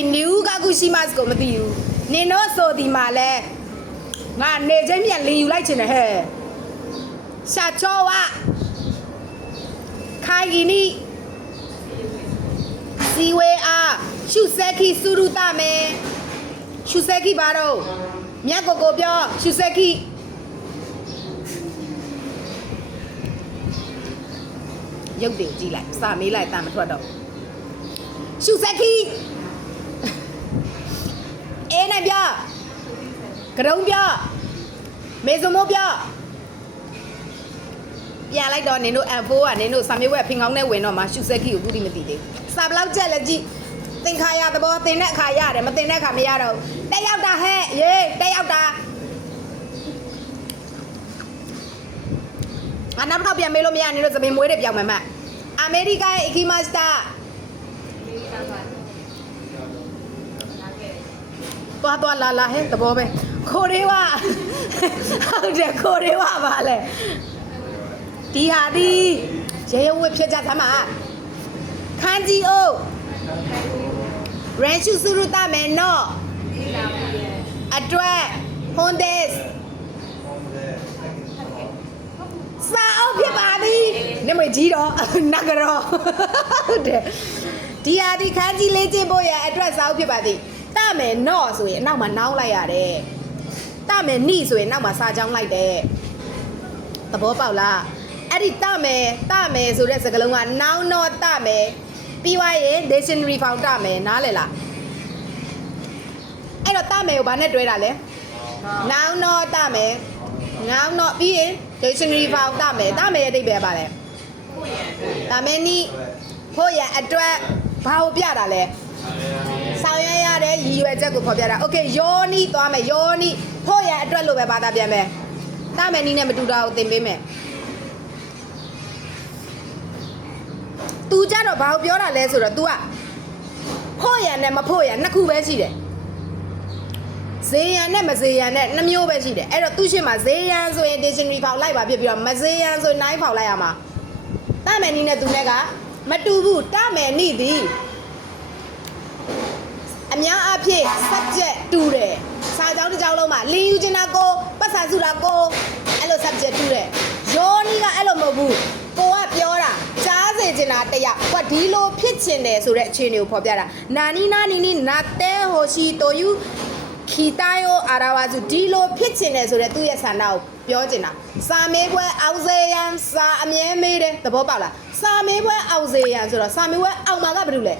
ပြီးနယူးကကူရှိမတ်ကိုမသိဘူးနင်တို့ဆိုဒီမှာလဲငါနေချင်းပြန်လင်ယူလိုက်ချင်တယ်ဟဲ့ရှာချောဝခိုင်ဂီနီစီဝေအားရှုဆက်ခီစူရူတာမဲရှုဆက်ခီဘာတော့မြတ်ကိုကိုပြောရှုဆက်ခီရုပ်တင်ကြည့်လိုက်စာမေးလိုက်တာမထွက်တော့ရှုဆက်ခီအေးနိုင်ပြကရုံပြမေစုံမိုးပြပြန်လိုက်တော့နင်တို့ F4 ကနင်တို့စာမေးပွဲဖင်ကောင်းနဲ့ဝင်တော့မှရှုဆက်ခီကိုခုထိမသိသေးဘူးစာဘလောက်ကြက်လက်ကြည့်သင်္ခါရသဘောသင်တဲ့အခါရတယ်မသင်တဲ့အခါမရတော့တက်ရောက်တာဟဲ့ရေးတက်ရောက်တာငါနောက်တော့ပြန်မေးလို့မရနင်တို့သမင်မွေးတွေပြောင်းမယ်မအမေရိကရဲ့အီကီမတ်စတာသွားလာဟဲ့သဘောပဲခိုးလေးဝဟုတ်တယ်ခိုးလေးဝပါလေဒီဟာဒီရေဝစ်ဖြစ်ကြသမှာခန်းကြီးအိုးရန်ရှုစုရတာမယ်နော်အတွက်ဟွန်ဒက်စာအုပ်ဖြစ်ပါသည်နေမကြီးတော့နဂရောဟုတ်တယ်ဒီဟာဒီခန်းကြီးလေးချင်းဖို့ရအတွက်စာအုပ်ဖြစ်ပါသည်တမယ်နော်ဆိုရင်အနောက်မှာနောင်းလိုက်ရတယ်တမယ်နိဆိုရင်နောက်မှာစာကြောင်းလိုက်တယ်သဘောပေါက်လားအဲ့ဒီတမယ်ဆိုတဲ့စကားလုံးကနောင်းတော့တမယ်ပြီးွားရင် dictionary found တမယ်နားလည်လားအဲ့တော့တမယ်ကိုဘာနဲ့တွဲတာလဲနောင်းတော့တမယ်နောင်းတော့ပြီးရင် dictionary found တမယ်ရဲ့အဓိပ္ပာယ်ပါလဲတမယ်နိဖို့ရအတွက်ဘာကိုပြတာလဲဆောင်ရွက်ရတဲ့ရည်ရွယ်ချက်ကိုဖော်ပြတာโอเคယောနီသွားမယ်ယောနီဖို့ရအတွက်လို့ပဲဘာသာပြန်မယ်တမယ်နီနဲ့မတူတာကိုသင်ပေးမယ်သူကြတော့ဘာကိုပြောတာလဲဆိုတော့ तू ကဖို့ရနဲ့မဖို့ရနှစ်ခုပဲရှိတယ်ဇေယံနဲ့မဇေယံနဲ့နှစ်မျိုးပဲရှိတယ်အဲ့တော့သူ့ရှင်းမှာဇေယံဆိုရင် dictionary ဖောက်လိုက်ပါဖြစ်ပြီးတော့မဇေယံဆိုရင် 9 ဖောက်လိုက်ရမှာတမယ်နီနဲ့သူနဲ့ကမတူဘူးတမယ်နီသည်အများအပြည့် subject တူတယ်စာကြောင်းတစ်ကြောင်းလုံးမှာလင်းယူချင်တာကိုပတ်စာစုတာကိုအဲ့လို subject တူတယ်ယောနီကအဲ့လိုမဟုတ်ဘူးကိုကပြောတာကြားစေချင်တာတရားကွာဒီလိုဖြစ်ချင်တယ်ဆိုတဲ့အခြေအနေကိုဖော်ပြတာနာနီနာနီနီနာတဲဟိုရှိတိုယူခီတာယိုအာရာဝါစုဒီလိုဖြစ်ချင်တယ်ဆိုတဲ့သူ့ရဲ့ဆန္ဒကိုပြောချင်တာစာမေးပွဲအောက်စေရန်စာအမြဲမေးတယ်သဘောပေါက်လားစာမေးပွဲအောက်စေရန်ဆိုတော့စာမေးပွဲအောက်မှာကဘာလို့လဲ